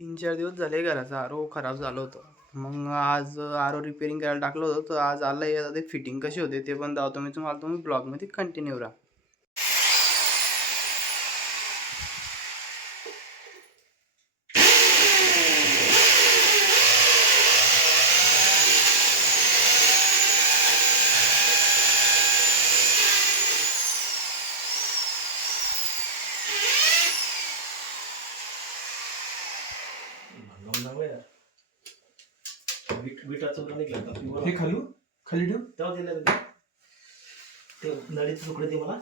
3-4 दिवस झाले घराचा आरो खराब झालं होतं. मग आज आरो रिपेअरिंग करायला टाकलं होतं, तर आज आलंय. आता ते फिटिंग कशी होते ते पण दाखवतो मी तुम्हाला. तुम्ही ब्लॉगमध्ये कंटिन्यू राहा. हे खाली ठेव तेव्हा दिलं ते नळीचे तुकडे ते मला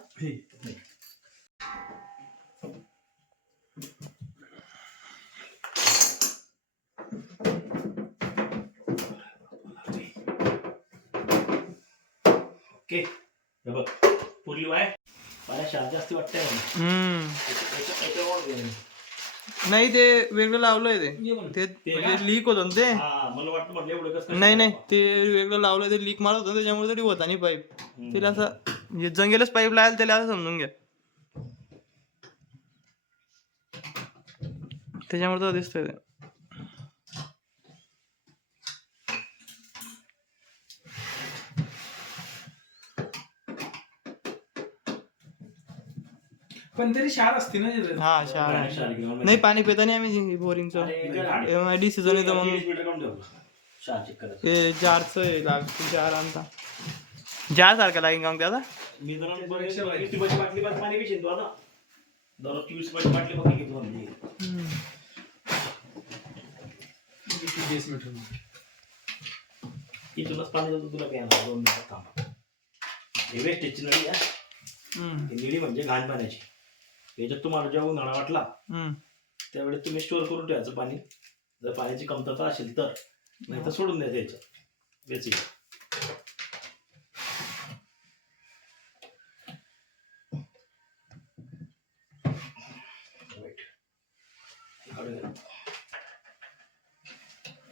ओके. हे बघ पुरली वाय मला शाळा जास्ती वाटतंय नाही ते वेगळं लावलंय ते लीक होतं ना ते. मला वाटतं म्हटलं एवढं कसं नाही ते वेगळं लावलंय, ते लीक मारत होतं त्याच्यामुळे तरी होता नाही पाईप. त्याला असं म्हणजे जंगेलच पाईप लावायला त्याला असं समजून घ्या, त्याच्यामुळे तर दिसतंय ते. पण तरी शार असते ना. हा शाळा नाही, पाणी पिता नाही आम्ही बोरिंगचं. MID सीझन येतं म्हणून ते जारचं लागतं. जार आणता जार सारखं लागेल का मग त्याचा. मी बाटली पाणी पिशील तू आता दररोज 24 बाटली बघ घेतो म्हणजे इथूनच पाणी जातो तुला प्यायला 2 मिनिटात थांबा. हे वेस्टेजची नळी आहे. निळी म्हणजे घाण पाण्याची. याच्यात तुम्हाला जेव्हा उन्हाळा वाटला त्यावेळेस तुम्ही स्टोअर करून ठेवायचं पाणी. जर पाण्याची कमतरता असेल तर, नाही तर सोडून द्यायचं याच्यात बेसिक.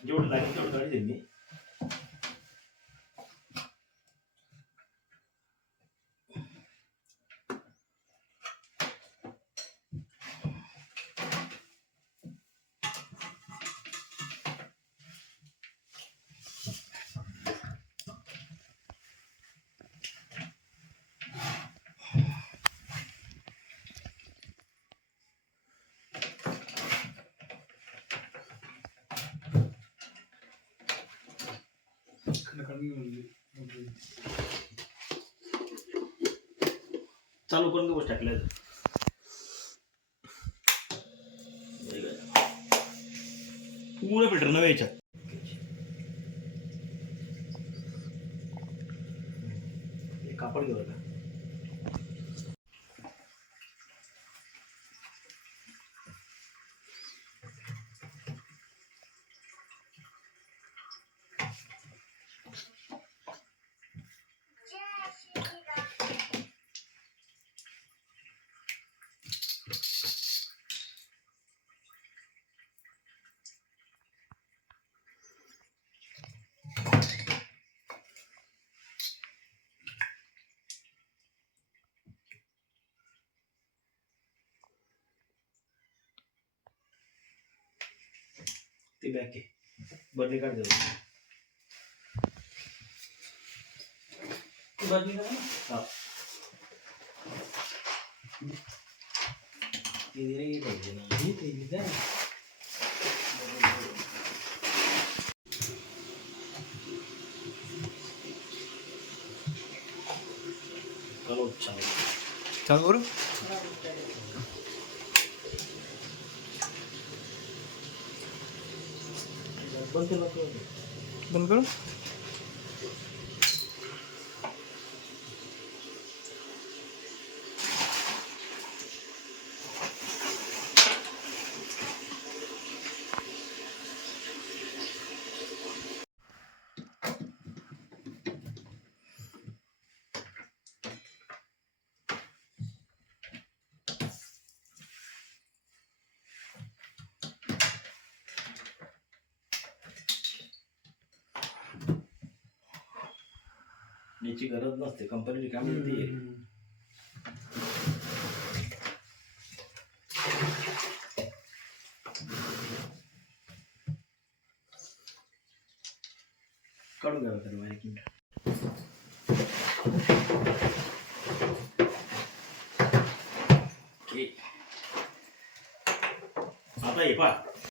जेवढं लागेल तेवढं गाडी देईन मी. चालू करून गोष्ट टाकल्या पुढे फिल्टर नव्हे याच्यात. कापड घेऊ का ते बॅग घे बदली काढ देऊ. बदली का हा ते पाहिजे ना हे ते द्या. चालू करू. बंद करू. याची गरज नसते. कंपनी रिकामी होती. काढून घ्यावं तर बारीक मीठ. आता हे पहा